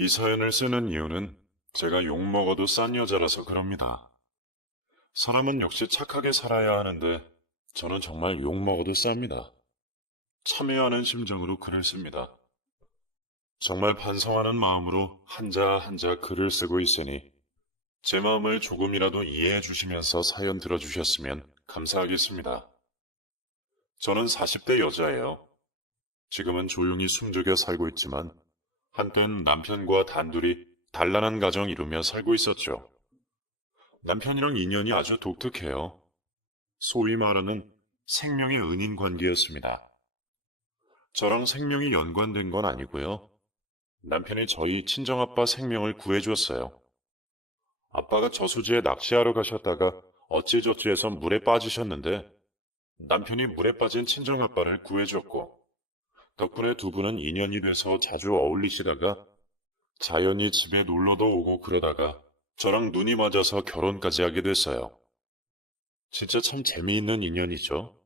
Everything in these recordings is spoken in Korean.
이 사연을 쓰는 이유는 제가 욕먹어도 싼 여자라서 그럽니다. 사람은 역시 착하게 살아야 하는데 저는 정말 욕먹어도 쌉니다. 참여하는 심정으로 글을 씁니다. 정말 반성하는 마음으로 한자 한자 글을 쓰고 있으니 제 마음을 조금이라도 이해해 주시면서 사연 들어주셨으면 감사하겠습니다. 저는 40대 여자예요. 지금은 조용히 숨죽여 살고 있지만 한땐 남편과 단둘이 단란한 가정 이루며 살고 있었죠. 남편이랑 인연이 아주 독특해요. 소위 말하는 생명의 은인 관계였습니다. 저랑 생명이 연관된 건 아니고요. 남편이 저희 친정아빠 생명을 구해주었어요. 아빠가 저수지에 낚시하러 가셨다가 어찌저찌 해서 물에 빠지셨는데 남편이 물에 빠진 친정아빠를 구해줬고 덕분에 두 분은 인연이 돼서 자주 어울리시다가 자연히 집에 놀러도 오고 그러다가 저랑 눈이 맞아서 결혼까지 하게 됐어요. 진짜 참 재미있는 인연이죠.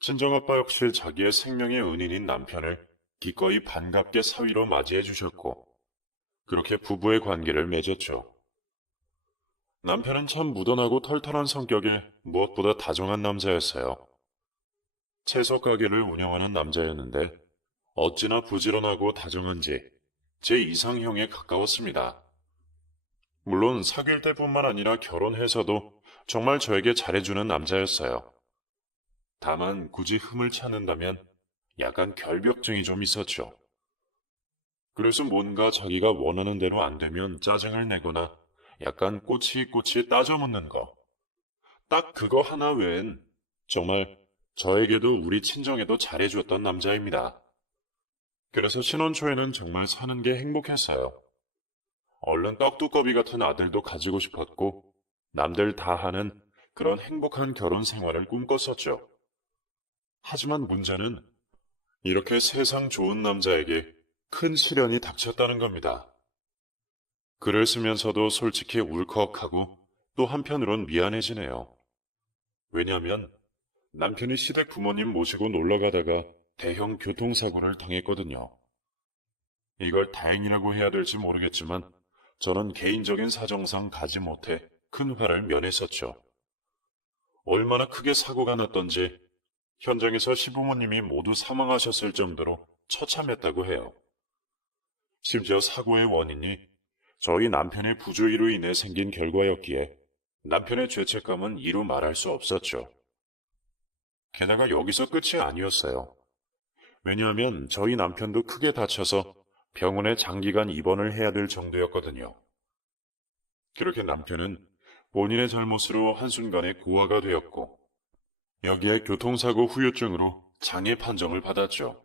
친정아빠 역시 자기의 생명의 은인인 남편을 기꺼이 반갑게 사위로 맞이해 주셨고 그렇게 부부의 관계를 맺었죠. 남편은 참 무던하고 털털한 성격에 무엇보다 다정한 남자였어요. 채소 가게를 운영하는 남자였는데 어찌나 부지런하고 다정한지 제 이상형에 가까웠습니다. 물론 사귈 때뿐만 아니라 결혼해서도 정말 저에게 잘해주는 남자였어요. 다만 굳이 흠을 찾는다면 약간 결벽증이 좀 있었죠. 그래서 뭔가 자기가 원하는 대로 안 되면 짜증을 내거나 약간 꼬치꼬치 따져 묻는 거. 딱 그거 하나 외엔 정말 저에게도 우리 친정에도 잘해주었던 남자입니다. 그래서 신혼 초에는 정말 사는 게 행복했어요. 얼른 떡두꺼비 같은 아들도 가지고 싶었고 남들 다 하는 그런 행복한 결혼 생활을 꿈꿨었죠. 하지만 문제는 이렇게 세상 좋은 남자에게 큰 시련이 닥쳤다는 겁니다. 글을 쓰면서도 솔직히 울컥하고 또 한편으론 미안해지네요. 왜냐하면 남편이 시댁 부모님 모시고 놀러 가다가 대형 교통사고를 당했거든요. 이걸 다행이라고 해야 될지 모르겠지만 저는 개인적인 사정상 가지 못해 큰 화를 면했었죠. 얼마나 크게 사고가 났던지 현장에서 시부모님이 모두 사망하셨을 정도로 처참했다고 해요. 심지어 사고의 원인이 저희 남편의 부주의로 인해 생긴 결과였기에 남편의 죄책감은 이루 말할 수 없었죠. 게다가 여기서 끝이 아니었어요. 왜냐하면 저희 남편도 크게 다쳐서 병원에 장기간 입원을 해야 될 정도였거든요. 그렇게 남편은 본인의 잘못으로 한순간에 고아가 되었고 여기에 교통사고 후유증으로 장애 판정을 받았죠.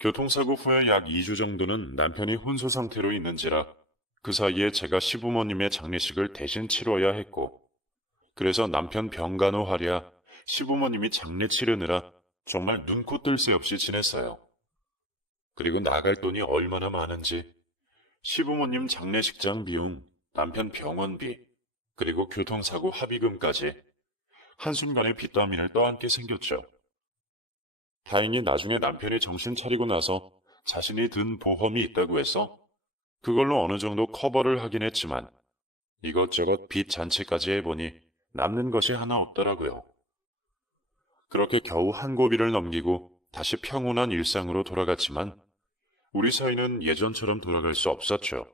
교통사고 후에 약 2주 정도는 남편이 혼수 상태로 있는지라 그 사이에 제가 시부모님의 장례식을 대신 치러야 했고 그래서 남편 병간호하랴 시부모님이 장례 치르느라 정말 눈코 뜰 새 없이 지냈어요. 그리고 나갈 돈이 얼마나 많은지 시부모님 장례식장 비용, 남편 병원비, 그리고 교통사고 합의금까지 한순간에 빚더미를 떠안게 생겼죠. 다행히 나중에 남편이 정신 차리고 나서 자신이 든 보험이 있다고 해서 그걸로 어느 정도 커버를 하긴 했지만 이것저것 빚 잔치까지 해보니 남는 것이 하나 없더라고요. 그렇게 겨우 한 고비를 넘기고 다시 평온한 일상으로 돌아갔지만 우리 사이는 예전처럼 돌아갈 수 없었죠.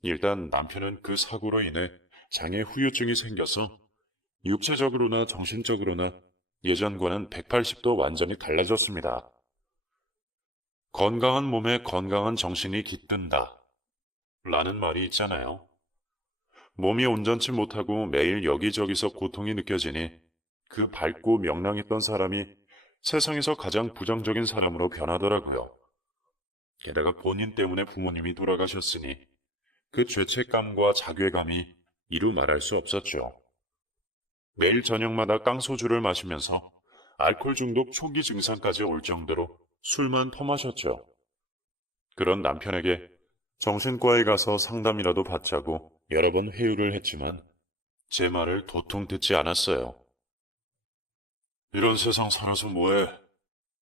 일단 남편은 그 사고로 인해 장애 후유증이 생겨서 육체적으로나 정신적으로나 예전과는 180도 완전히 달라졌습니다. 건강한 몸에 건강한 정신이 깃든다. 라는 말이 있잖아요. 몸이 온전치 못하고 매일 여기저기서 고통이 느껴지니 그 밝고 명랑했던 사람이 세상에서 가장 부정적인 사람으로 변하더라고요. 게다가 본인 때문에 부모님이 돌아가셨으니 그 죄책감과 자괴감이 이루 말할 수 없었죠. 매일 저녁마다 깡소주를 마시면서 알코올 중독 초기 증상까지 올 정도로 술만 퍼마셨죠. 그런 남편에게 정신과에 가서 상담이라도 받자고 여러 번 회유를 했지만 제 말을 도통 듣지 않았어요. 이런 세상 살아서 뭐해?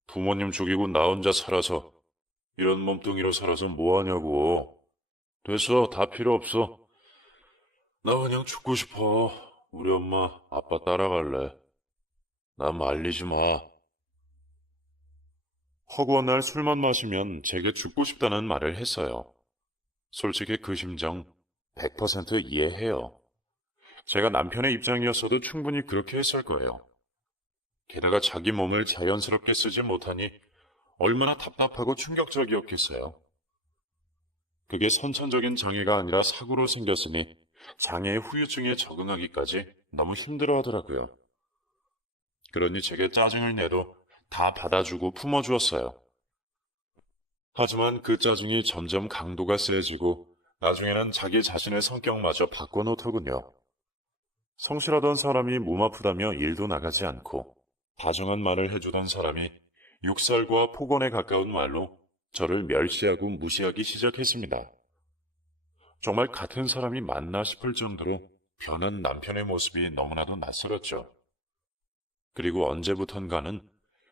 부모님 죽이고 나 혼자 살아서 이런 몸뚱이로 살아서 뭐하냐고. 됐어, 다 필요 없어. 나 그냥 죽고 싶어. 우리 엄마, 아빠 따라갈래. 나 말리지 마. 허구한 날 술만 마시면 제게 죽고 싶다는 말을 했어요. 솔직히 그 심정 100% 이해해요. 제가 남편의 입장이었어도 충분히 그렇게 했을 거예요. 게다가 자기 몸을 자연스럽게 쓰지 못하니 얼마나 답답하고 충격적이었겠어요. 그게 선천적인 장애가 아니라 사고로 생겼으니 장애의 후유증에 적응하기까지 너무 힘들어 하더라고요. 그러니 제게 짜증을 내도 다 받아주고 품어주었어요. 하지만 그 짜증이 점점 강도가 세지고 나중에는 자기 자신의 성격마저 바꿔놓더군요. 성실하던 사람이 몸 아프다며 일도 나가지 않고 다정한 말을 해주던 사람이 육살과 폭언에 가까운 말로 저를 멸시하고 무시하기 시작했습니다. 정말 같은 사람이 맞나 싶을 정도로 변한 남편의 모습이 너무나도 낯설었죠. 그리고 언제부턴가는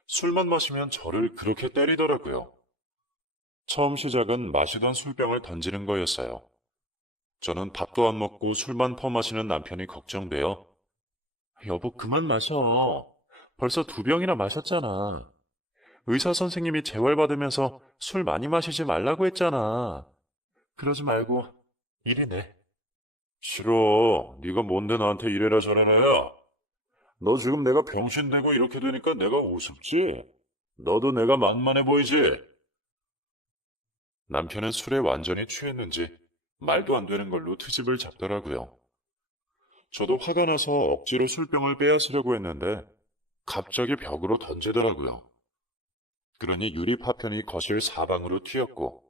술만 마시면 저를 그렇게 때리더라고요. 처음 시작은 마시던 술병을 던지는 거였어요. 저는 밥도 안 먹고 술만 퍼마시는 남편이 걱정되어 여보 그만 마셔. 벌써 2병이나 마셨잖아. 의사 선생님이 재활받으면서 술 많이 마시지 말라고 했잖아. 그러지 말고 이리 내. 싫어. 네가 뭔데 나한테 이래라 저래라야. 너 지금 내가 병신되고 이렇게 되니까 내가 우습지? 너도 내가 만만해 보이지? 남편은 술에 완전히 취했는지 말도 안 되는 걸로 트집을 잡더라고요. 저도 화가 나서 억지로 술병을 빼앗으려고 했는데 갑자기 벽으로 던지더라고요. 그러니 유리 파편이 거실 사방으로 튀었고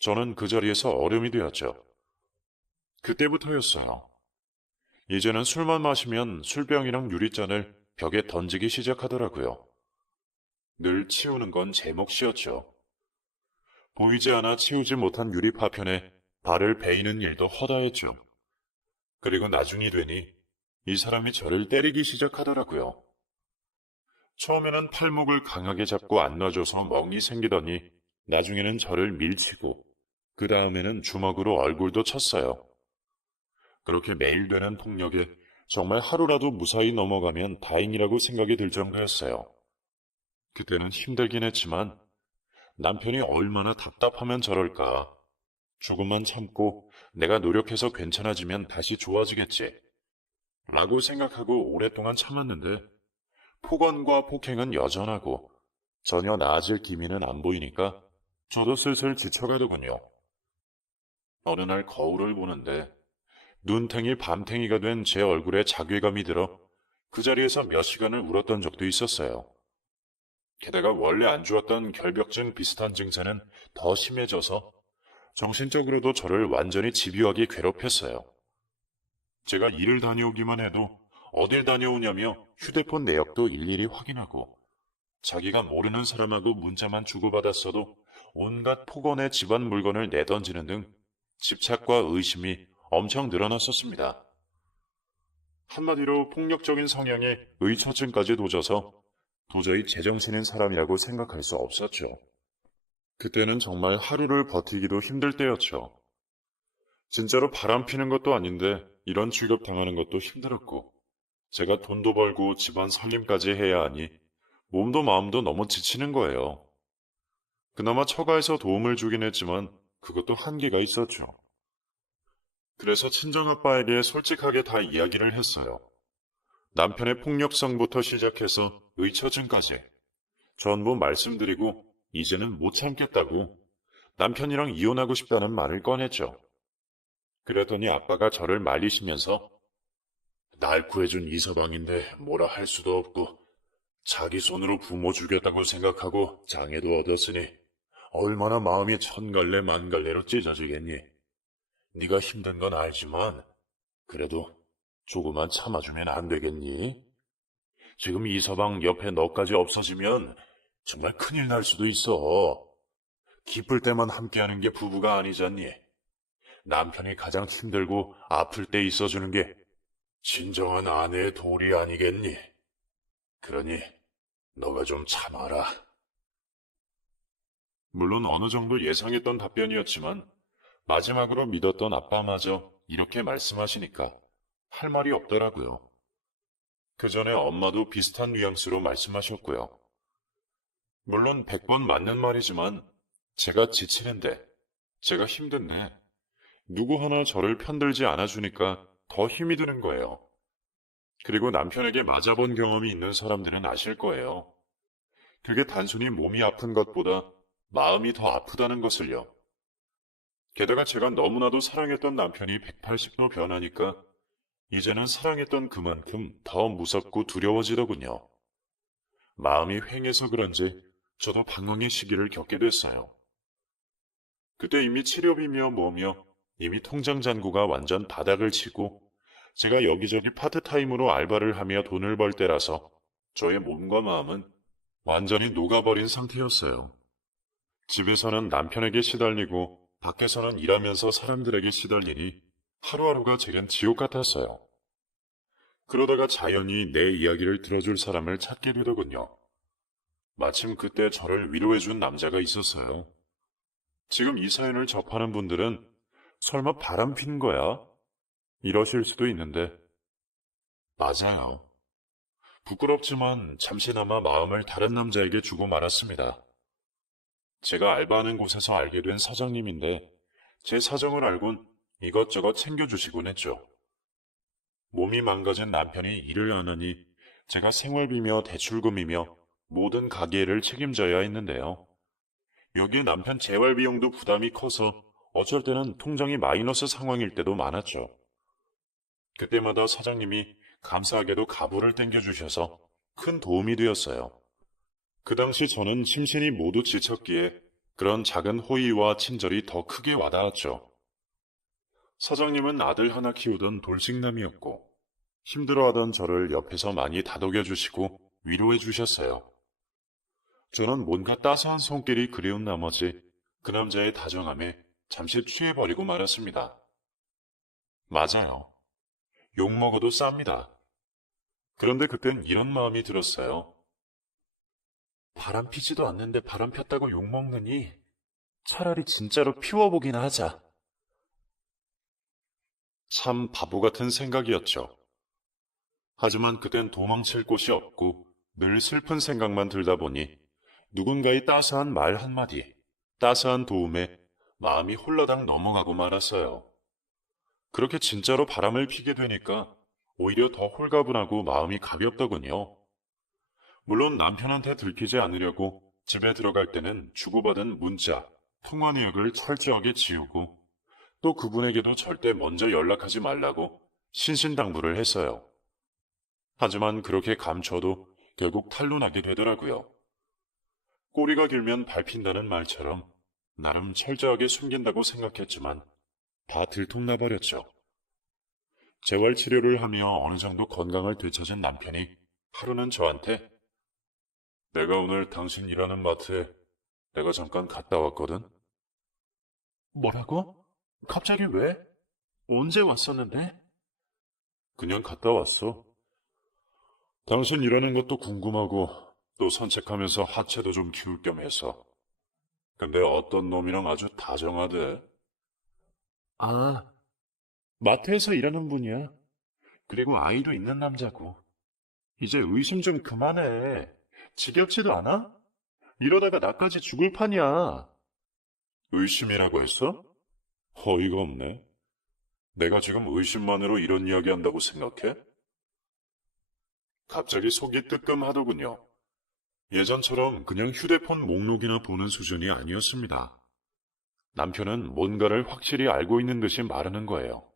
저는 그 자리에서 얼음이 되었죠. 그때부터였어요. 이제는 술만 마시면 술병이랑 유리잔을 벽에 던지기 시작하더라고요. 늘 치우는 건 제 몫이었죠. 보이지 않아 치우지 못한 유리 파편에 발을 베이는 일도 허다했죠. 그리고 나중이 되니 이 사람이 저를 때리기 시작하더라고요. 처음에는 팔목을 강하게 잡고 안 놔줘서 멍이 생기더니 나중에는 저를 밀치고 그 다음에는 주먹으로 얼굴도 쳤어요. 그렇게 매일 되는 폭력에 정말 하루라도 무사히 넘어가면 다행이라고 생각이 들 정도였어요. 그때는 힘들긴 했지만 남편이 얼마나 답답하면 저럴까. 조금만 참고 내가 노력해서 괜찮아지면 다시 좋아지겠지. 라고 생각하고 오랫동안 참았는데 폭언과 폭행은 여전하고 전혀 나아질 기미는 안 보이니까 저도 슬슬 지쳐가더군요. 어느 날 거울을 보는데 눈탱이 밤탱이가 된 제 얼굴에 자괴감이 들어 그 자리에서 몇 시간을 울었던 적도 있었어요. 게다가 원래 안 좋았던 결벽증 비슷한 증세는 더 심해져서 정신적으로도 저를 완전히 집요하게 괴롭혔어요. 제가 일을 다녀오기만 해도 어딜 다녀오냐며 휴대폰 내역도 일일이 확인하고 자기가 모르는 사람하고 문자만 주고받았어도 온갖 폭언의 집안 물건을 내던지는 등 집착과 의심이 엄청 늘어났었습니다. 한마디로 폭력적인 성향에 의처증까지 도져서 도저히 제정신인 사람이라고 생각할 수 없었죠. 그때는 정말 하루를 버티기도 힘들 때였죠. 진짜로 바람 피는 것도 아닌데 이런 취급 당하는 것도 힘들었고 제가 돈도 벌고 집안 살림까지 해야 하니 몸도 마음도 너무 지치는 거예요. 그나마 처가에서 도움을 주긴 했지만 그것도 한계가 있었죠. 그래서 친정아빠에게 솔직하게 다 이야기를 했어요. 남편의 폭력성부터 시작해서 의처증까지 전부 말씀드리고 이제는 못 참겠다고 남편이랑 이혼하고 싶다는 말을 꺼냈죠. 그랬더니 아빠가 저를 말리시면서 날 구해준 이서방인데 뭐라 할 수도 없고 자기 손으로 부모 죽였다고 생각하고 장애도 얻었으니 얼마나 마음이 천갈래 만갈래로 찢어지겠니. 네가 힘든 건 알지만 그래도 조금만 참아주면 안 되겠니? 지금 이서방 옆에 너까지 없어지면 정말 큰일 날 수도 있어. 기쁠 때만 함께하는 게 부부가 아니잖니. 남편이 가장 힘들고 아플 때 있어주는 게 진정한 아내의 도리 아니겠니? 그러니 너가 좀 참아라. 물론 어느 정도 예상했던 답변이었지만 마지막으로 믿었던 아빠마저 이렇게 말씀하시니까 할 말이 없더라고요. 그 전에 엄마도 비슷한 뉘앙스로 말씀하셨고요. 물론 100번 맞는 말이지만 제가 지치는데, 제가 힘든데 누구 하나 저를 편들지 않아주니까 더 힘이 드는 거예요. 그리고 남편에게 맞아본 경험이 있는 사람들은 아실 거예요. 그게 단순히 몸이 아픈 것보다 마음이 더 아프다는 것을요. 게다가 제가 너무나도 사랑했던 남편이 180도 변하니까 이제는 사랑했던 그만큼 더 무섭고 두려워지더군요. 마음이 휑해서 그런지 저도 방황의 시기를 겪게 됐어요. 그때 이미 치료비며 뭐며 이미 통장 잔고가 완전 바닥을 치고 제가 여기저기 파트타임으로 알바를 하며 돈을 벌 때라서 저의 몸과 마음은 완전히 녹아버린 상태였어요. 집에서는 남편에게 시달리고 밖에서는 일하면서 사람들에게 시달리니 하루하루가 제겐 지옥 같았어요. 그러다가 자연히 내 이야기를 들어줄 사람을 찾게 되더군요. 마침 그때 저를 위로해준 남자가 있었어요. 지금 이 사연을 접하는 분들은 설마 바람 핀 거야? 이러실 수도 있는데 맞아요. 부끄럽지만 잠시나마 마음을 다른 남자에게 주고 말았습니다. 제가 알바하는 곳에서 알게 된 사장님인데 제 사정을 알곤 이것저것 챙겨주시곤 했죠. 몸이 망가진 남편이 일을 안 하니 제가 생활비며 대출금이며 모든 가계를 책임져야 했는데요. 여기에 남편 재활비용도 부담이 커서 어쩔 때는 통장이 마이너스 상황일 때도 많았죠. 그때마다 사장님이 감사하게도 가부를 땡겨주셔서 큰 도움이 되었어요. 그 당시 저는 심신이 모두 지쳤기에 그런 작은 호의와 친절이 더 크게 와닿았죠. 사장님은 아들 하나 키우던 돌싱남이었고 힘들어하던 저를 옆에서 많이 다독여주시고 위로해주셨어요. 저는 뭔가 따스한 손길이 그리운 나머지 그 남자의 다정함에 잠시 취해버리고 말았습니다. 맞아요. 욕먹어도 쌉니다. 그런데 그땐 이런 마음이 들었어요. 바람 피지도 않는데 바람 폈다고 욕먹느니 차라리 진짜로 피워보기나 하자. 참 바보 같은 생각이었죠. 하지만 그땐 도망칠 곳이 없고 늘 슬픈 생각만 들다 보니 누군가의 따스한 말 한마디, 따스한 도움에 마음이 홀라당 넘어가고 말았어요. 그렇게 진짜로 바람을 피게 되니까 오히려 더 홀가분하고 마음이 가볍더군요. 물론 남편한테 들키지 않으려고 집에 들어갈 때는 주고받은 문자, 통화 내역을 철저하게 지우고 또 그분에게도 절대 먼저 연락하지 말라고 신신당부를 했어요. 하지만 그렇게 감춰도 결국 탄로나게 되더라고요. 꼬리가 길면 밟힌다는 말처럼 나름 철저하게 숨긴다고 생각했지만 다 들통나버렸죠. 재활치료를 하며 어느 정도 건강을 되찾은 남편이 하루는 저한테 내가 오늘 당신 일하는 마트에 내가 잠깐 갔다 왔거든. 뭐라고? 갑자기 왜? 언제 왔었는데? 그냥 갔다 왔어. 당신 일하는 것도 궁금하고 또 산책하면서 하체도 좀 키울 겸 해서. 근데 어떤 놈이랑 아주 다정하대. 아, 마트에서 일하는 분이야. 그리고 아이도 있는 남자고. 이제 의심 좀 그만해. 지겹지도 않아? 이러다가 나까지 죽을 판이야. 의심이라고 했어? 어이가 없네. 내가 지금 의심만으로 이런 이야기 한다고 생각해? 갑자기 속이 뜨끔하더군요. 예전처럼 그냥 휴대폰 목록이나 보는 수준이 아니었습니다. 남편은 뭔가를 확실히 알고 있는 듯이 말하는 거예요.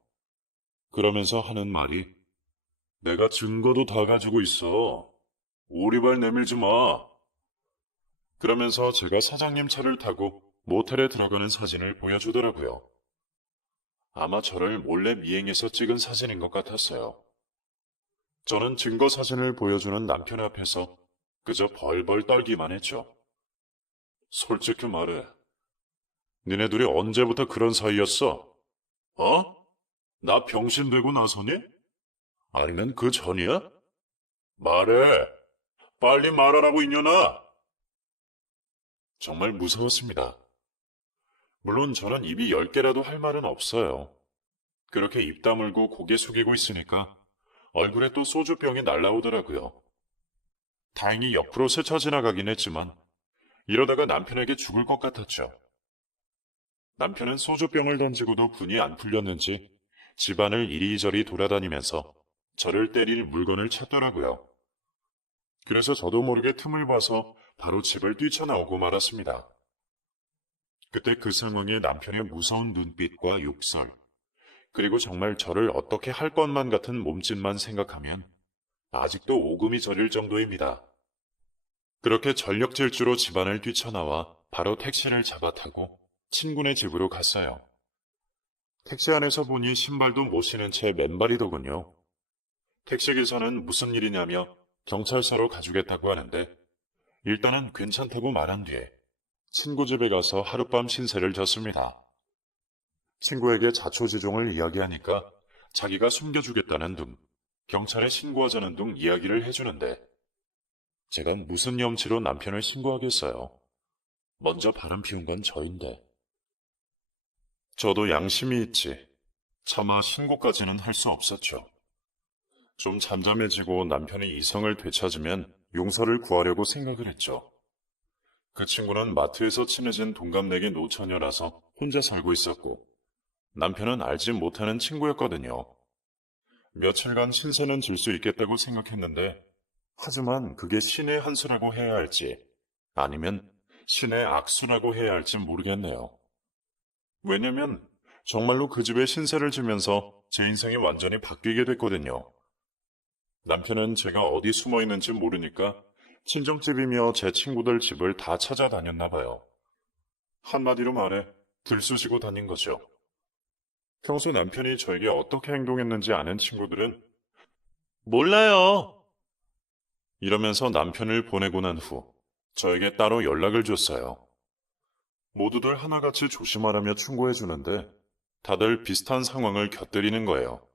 그러면서 하는 말이 내가 증거도 다 가지고 있어. 오리발 내밀지 마. 그러면서 제가 사장님 차를 타고 모텔에 들어가는 사진을 보여주더라고요. 아마 저를 몰래 미행해서 찍은 사진인 것 같았어요. 저는 증거 사진을 보여주는 남편 앞에서 그저 벌벌 떨기만 했죠. 솔직히 말해. 니네 둘이 언제부터 그런 사이였어? 어? 나 병신 되고 나서니? 아니면 그 전이야? 말해. 빨리 말하라고 이년아. 정말 무서웠습니다. 물론 저는 입이 10개라도 할 말은 없어요. 그렇게 입 다물고 고개 숙이고 있으니까 얼굴에 또 소주병이 날라오더라고요. 다행히 옆으로 스쳐 지나가긴 했지만 이러다가 남편에게 죽을 것 같았죠. 남편은 소주병을 던지고도 분이 안 풀렸는지 집안을 이리저리 돌아다니면서 저를 때릴 물건을 찾더라고요. 그래서 저도 모르게 틈을 봐서 바로 집을 뛰쳐나오고 말았습니다. 그때 그 상황에 남편의 무서운 눈빛과 욕설, 그리고 정말 저를 어떻게 할 것만 같은 몸짓만 생각하면 아직도 오금이 저릴 정도입니다. 그렇게 전력 질주로 집안을 뛰쳐나와 바로 택시를 잡아 타고 친구네 집으로 갔어요. 택시 안에서 보니 신발도 못 신은 채 맨발이더군요. 택시기사는 무슨 일이냐며 경찰서로 가주겠다고 하는데 일단은 괜찮다고 말한 뒤에 친구 집에 가서 하룻밤 신세를 졌습니다. 친구에게 자초지종을 이야기하니까 자기가 숨겨주겠다는 둥, 경찰에 신고하자는 둥 이야기를 해주는데 제가 무슨 염치로 남편을 신고하겠어요. 먼저 바람 피운 건 저인데. 저도 양심이 있지. 차마 신고까지는 할 수 없었죠. 좀 잠잠해지고 남편의 이성을 되찾으면 용서를 구하려고 생각을 했죠. 그 친구는 마트에서 친해진 동갑내기 노처녀라서 혼자 살고 있었고 남편은 알지 못하는 친구였거든요. 며칠간 신세는 질 수 있겠다고 생각했는데 하지만 그게 신의 한 수라고 해야 할지 아니면 신의 악수라고 해야 할지 모르겠네요. 왜냐면 정말로 그 집에 신세를 지면서 제 인생이 완전히 바뀌게 됐거든요. 남편은 제가 어디 숨어 있는지 모르니까 친정집이며 제 친구들 집을 다 찾아다녔나 봐요. 한마디로 말해 들쑤시고 다닌 거죠. 평소 남편이 저에게 어떻게 행동했는지 아는 친구들은 몰라요. 이러면서 남편을 보내고 난 후 저에게 따로 연락을 줬어요. 모두들 하나같이 조심하라며 충고해 주는데 다들 비슷한 상황을 곁들이는 거예요.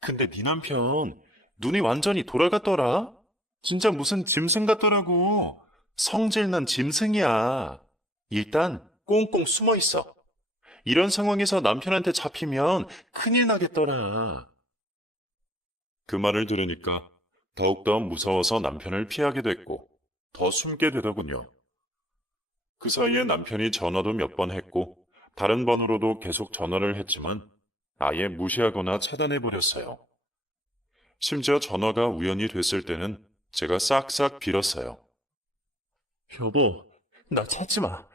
근데 네 남편 눈이 완전히 돌아갔더라? 진짜 무슨 짐승 같더라고. 성질난 짐승이야. 일단 꽁꽁 숨어 있어. 이런 상황에서 남편한테 잡히면 큰일 나겠더라. 그 말을 들으니까 더욱더 무서워서 남편을 피하게 됐고 더 숨게 되더군요. 그 사이에 남편이 전화도 몇 번 했고 다른 번호로도 계속 전화를 했지만 아예 무시하거나 차단해버렸어요. 심지어 전화가 우연이 됐을 때는 제가 싹싹 빌었어요. 여보, 나 찾지 마.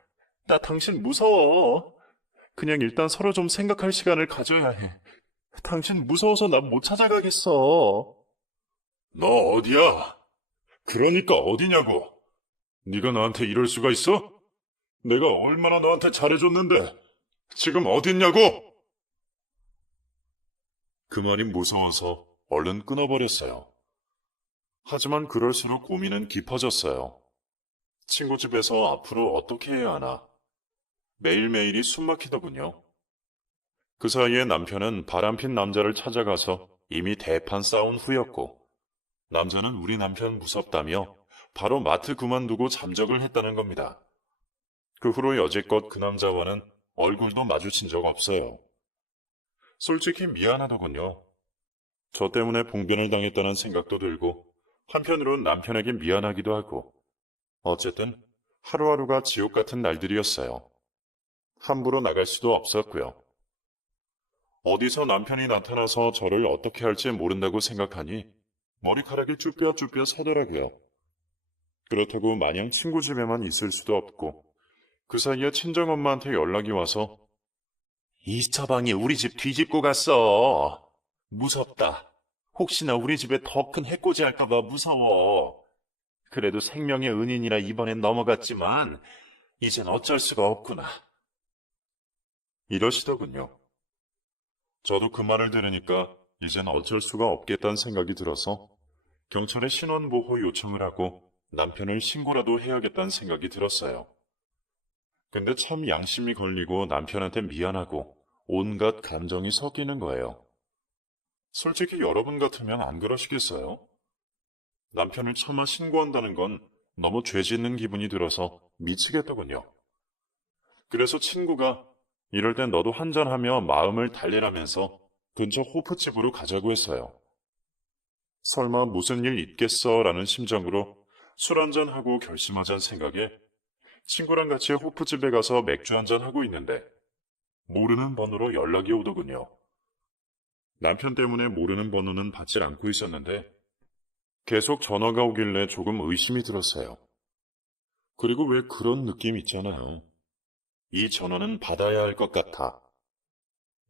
나 당신 무서워. 그냥 일단 서로 좀 생각할 시간을 가져야 해. 당신 무서워서 난 못 찾아가겠어. 너 어디야? 그러니까 어디냐고. 네가 나한테 이럴 수가 있어? 내가 얼마나 너한테 잘해줬는데 지금 어딨냐고? 그 말이 무서워서 얼른 끊어버렸어요. 하지만 그럴수록 고민은 깊어졌어요. 친구 집에서 앞으로 어떻게 해야 하나. 매일매일이 숨막히더군요. 그 사이에 남편은 바람핀 남자를 찾아가서 이미 대판 싸운 후였고 남자는 우리 남편 무섭다며 바로 마트 그만두고 잠적을 했다는 겁니다. 그 후로 여지껏 그 남자와는 얼굴도 마주친 적 없어요. 솔직히 미안하더군요. 저 때문에 봉변을 당했다는 생각도 들고 한편으론 남편에게 미안하기도 하고 어쨌든 하루하루가 지옥 같은 날들이었어요. 함부로 나갈 수도 없었고요. 어디서 남편이 나타나서 저를 어떻게 할지 모른다고 생각하니 머리카락이 쭈뼛쭈뼛 서더라고요. 그렇다고 마냥 친구 집에만 있을 수도 없고 그 사이에 친정엄마한테 연락이 와서 이 서방이 우리 집 뒤집고 갔어. 무섭다. 혹시나 우리 집에 더 큰 해코지 할까봐 무서워. 그래도 생명의 은인이라 이번엔 넘어갔지만 이젠 어쩔 수가 없구나. 이러시더군요. 저도 그 말을 들으니까 이젠 어쩔 수가 없겠다는 생각이 들어서 경찰에 신원보호 요청을 하고 남편을 신고라도 해야겠다는 생각이 들었어요. 근데 참 양심이 걸리고 남편한테 미안하고 온갖 감정이 섞이는 거예요. 솔직히 여러분 같으면 안 그러시겠어요? 남편을 차마 신고한다는 건 너무 죄 짓는 기분이 들어서 미치겠더군요. 그래서 친구가 이럴 땐 너도 한잔하며 마음을 달래라면서 근처 호프집으로 가자고 했어요. 설마 무슨 일 있겠어 라는 심정으로 술 한잔하고 결심하자는 생각에 친구랑 같이 호프집에 가서 맥주 한잔하고 있는데 모르는 번호로 연락이 오더군요. 남편 때문에 모르는 번호는 받질 않고 있었는데 계속 전화가 오길래 조금 의심이 들었어요. 그리고 왜 그런 느낌 있잖아요. 이 전화는 받아야 할 것 같아.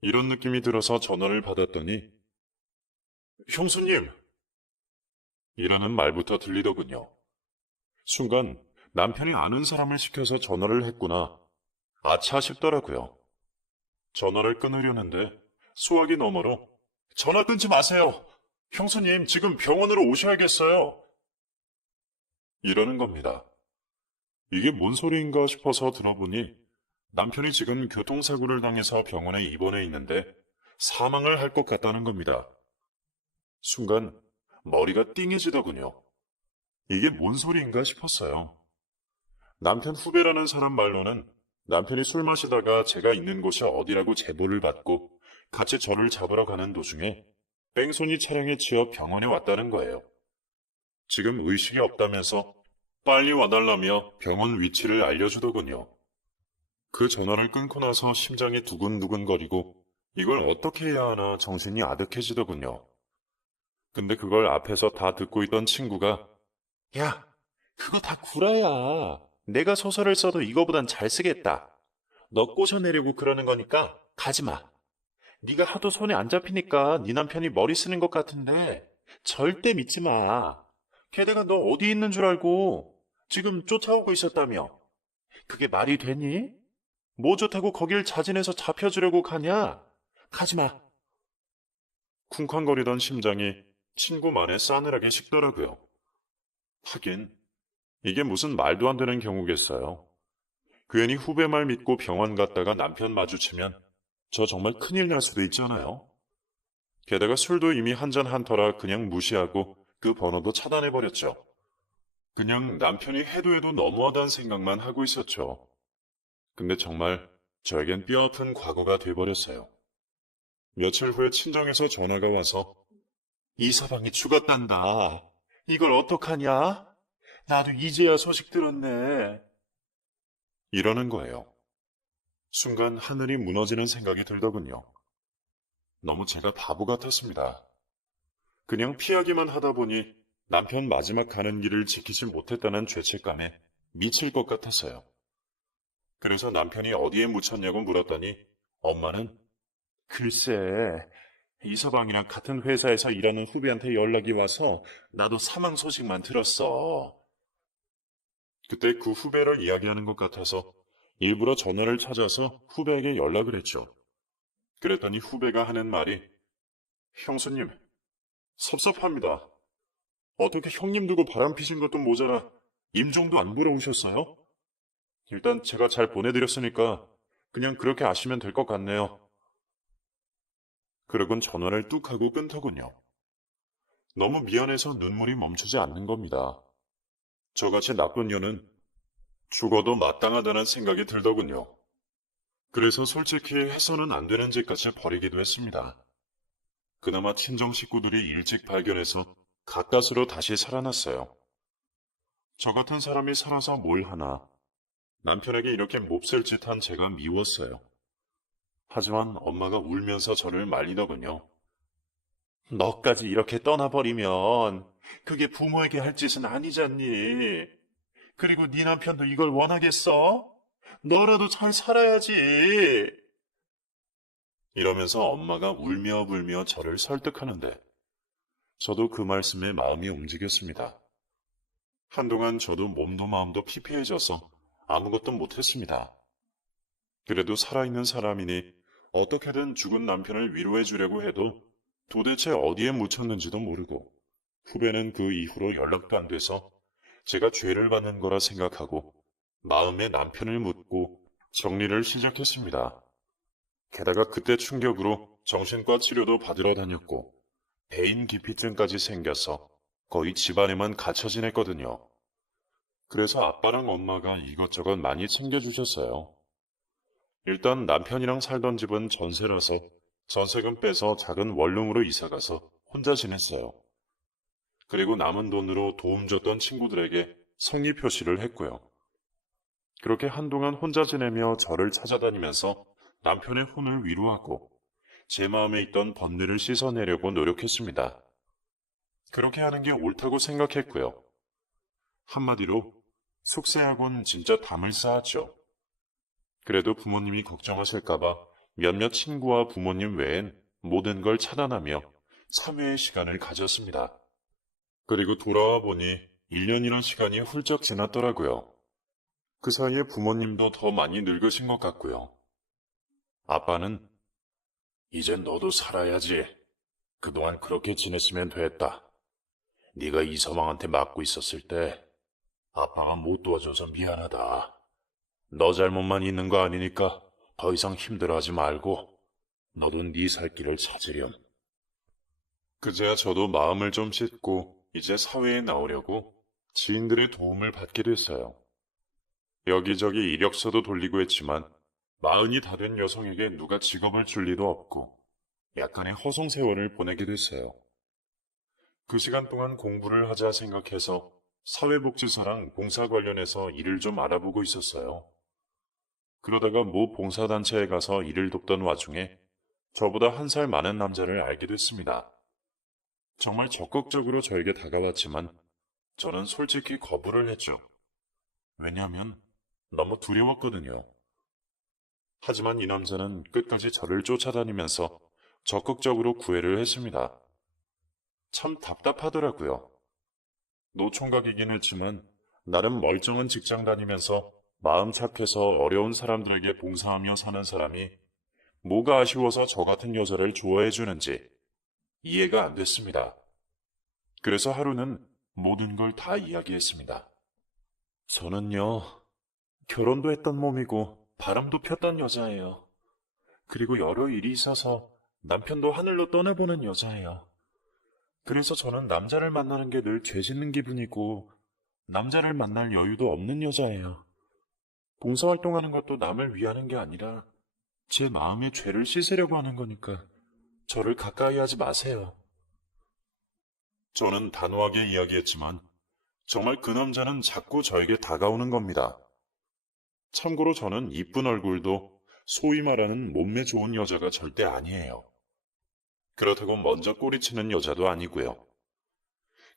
이런 느낌이 들어서 전화를 받았더니 형수님! 이라는 말부터 들리더군요. 순간 남편이 아는 사람을 시켜서 전화를 했구나. 아차 싶더라고요. 전화를 끊으려는데 수화기 너머로 전화 끊지 마세요. 형수님 지금 병원으로 오셔야겠어요. 이러는 겁니다. 이게 뭔 소리인가 싶어서 들어보니 남편이 지금 교통사고를 당해서 병원에 입원해 있는데 사망을 할 것 같다는 겁니다. 순간 머리가 띵해지더군요. 이게 뭔 소리인가 싶었어요. 남편 후배라는 사람 말로는 남편이 술 마시다가 제가 있는 곳이 어디라고 제보를 받고 같이 저를 잡으러 가는 도중에 뺑소니 차량에 치여 병원에 왔다는 거예요. 지금 의식이 없다면서 빨리 와달라며 병원 위치를 알려주더군요. 그 전화를 끊고 나서 심장이 두근두근거리고 이걸 어떻게 해야 하나 정신이 아득해지더군요. 근데 그걸 앞에서 다 듣고 있던 친구가 야, 그거 다 구라야. 내가 소설을 써도 이거보단 잘 쓰겠다. 너 꼬셔내려고 그러는 거니까 가지 마. 네가 하도 손에 안 잡히니까 네 남편이 머리 쓰는 것 같은데 절대 믿지 마. 게다가 너 어디 있는 줄 알고 지금 쫓아오고 있었다며. 그게 말이 되니? 뭐 좋다고 거길 자진해서 잡혀주려고 가냐? 가지 마. 쿵쾅거리던 심장이 친구 말에 싸늘하게 식더라고요. 하긴 이게 무슨 말도 안 되는 경우겠어요. 괜히 후배 말 믿고 병원 갔다가 남편 마주치면 저 정말 큰일 날 수도 있잖아요. 게다가 술도 이미 한 잔 한 터라 그냥 무시하고 그 번호도 차단해버렸죠. 그냥 남편이 해도 해도 너무하다는 생각만 하고 있었죠. 근데 정말 저에겐 뼈아픈 과거가 돼버렸어요. 며칠 후에 친정에서 전화가 와서 이서방이 죽었단다. 이걸 어떡하냐? 나도 이제야 소식 들었네. 이러는 거예요. 순간 하늘이 무너지는 생각이 들더군요. 너무 제가 바보 같았습니다. 그냥 피하기만 하다 보니 남편 마지막 가는 길을 지키지 못했다는 죄책감에 미칠 것 같았어요. 그래서 남편이 어디에 묻혔냐고 물었더니 엄마는 글쎄, 이서방이랑 같은 회사에서 일하는 후배한테 연락이 와서 나도 사망 소식만 들었어. 그때 그 후배를 이야기하는 것 같아서 일부러 전화를 찾아서 후배에게 연락을 했죠. 그랬더니 후배가 하는 말이 형수님, 섭섭합니다. 어떻게 형님 두고 바람 피신 것도 모자라 임종도 안 보러 오셨어요? 일단 제가 잘 보내드렸으니까 그냥 그렇게 아시면 될 것 같네요. 그러곤 전화를 뚝 하고 끊더군요. 너무 미안해서 눈물이 멈추지 않는 겁니다. 저같이 나쁜 년은 죽어도 마땅하다는 생각이 들더군요. 그래서 솔직히 해서는 안 되는 짓까지 벌이기도 했습니다. 그나마 친정 식구들이 일찍 발견해서 가까스로 다시 살아났어요. 저 같은 사람이 살아서 뭘 하나. 남편에게 이렇게 몹쓸 짓 한 제가 미웠어요. 하지만 엄마가 울면서 저를 말리더군요. 너까지 이렇게 떠나버리면 그게 부모에게 할 짓은 아니잖니. 그리고 네 남편도 이걸 원하겠어? 너라도 잘 살아야지. 이러면서 엄마가 울며 불며 저를 설득하는데 저도 그 말씀에 마음이 움직였습니다. 한동안 저도 몸도 마음도 피폐해져서 아무것도 못했습니다. 그래도 살아있는 사람이니 어떻게든 죽은 남편을 위로해 주려고 해도 도대체 어디에 묻혔는지도 모르고 후배는 그 이후로 연락도 안 돼서 제가 죄를 받는 거라 생각하고 마음에 남편을 묻고 정리를 시작했습니다. 게다가 그때 충격으로 정신과 치료도 받으러 다녔고 배인 기피증까지 생겨서 거의 집안에만 갇혀 지냈거든요. 그래서 아빠랑 엄마가 이것저것 많이 챙겨주셨어요. 일단 남편이랑 살던 집은 전세라서 전세금 빼서 작은 원룸으로 이사가서 혼자 지냈어요. 그리고 남은 돈으로 도움 줬던 친구들에게 성의 표시를 했고요. 그렇게 한동안 혼자 지내며 저를 찾아다니면서 남편의 혼을 위로하고 제 마음에 있던 번뇌를 씻어내려고 노력했습니다. 그렇게 하는 게 옳다고 생각했고요. 한마디로 속세하곤 진짜 담을 쌓았죠. 그래도 부모님이 걱정하실까봐 몇몇 친구와 부모님 외엔 모든 걸 차단하며 3회의 시간을 가졌습니다. 그리고 돌아와 보니 1년이란 시간이 훌쩍 지났더라고요. 그 사이에 부모님도 더 많이 늙으신 것 같고요. 아빠는 이젠 너도 살아야지. 그동안 그렇게 지냈으면 됐다. 네가 이서방한테 맡고 있었을 때 아빠가 못 도와줘서 미안하다. 너 잘못만 있는 거 아니니까 더 이상 힘들어하지 말고 너도 네 살 길을 찾으렴. 그제야 저도 마음을 좀 씻고 이제 사회에 나오려고 지인들의 도움을 받게 됐어요. 여기저기 이력서도 돌리고 했지만 40이 다 된 여성에게 누가 직업을 줄 리도 없고 약간의 허송세월을 보내게 됐어요. 그 시간 동안 공부를 하자 생각해서 사회복지사랑 봉사 관련해서 일을 좀 알아보고 있었어요. 그러다가 모 봉사단체에 가서 일을 돕던 와중에 저보다 1살 많은 남자를 알게 됐습니다. 정말 적극적으로 저에게 다가왔지만 저는 솔직히 거부를 했죠. 왜냐하면 너무 두려웠거든요. 하지만 이 남자는 끝까지 저를 쫓아다니면서 적극적으로 구애를 했습니다. 참 답답하더라고요. 노총각이긴 했지만 나름 멀쩡한 직장 다니면서 마음 착해서 어려운 사람들에게 봉사하며 사는 사람이 뭐가 아쉬워서 저 같은 여자를 좋아해 주는지 이해가 안 됐습니다. 그래서 하루는 모든 걸 다 이야기했습니다. 저는요, 결혼도 했던 몸이고 바람도 폈던 여자예요. 그리고 여러 일이 있어서 남편도 하늘로 떠나보는 여자예요. 그래서 저는 남자를 만나는 게 늘 죄 짓는 기분이고 남자를 만날 여유도 없는 여자예요. 봉사활동하는 것도 남을 위하는 게 아니라 제 마음의 죄를 씻으려고 하는 거니까 저를 가까이 하지 마세요. 저는 단호하게 이야기했지만 정말 그 남자는 자꾸 저에게 다가오는 겁니다. 참고로 저는 이쁜 얼굴도 소위 말하는 몸매 좋은 여자가 절대 아니에요. 그렇다고 먼저 꼬리치는 여자도 아니고요.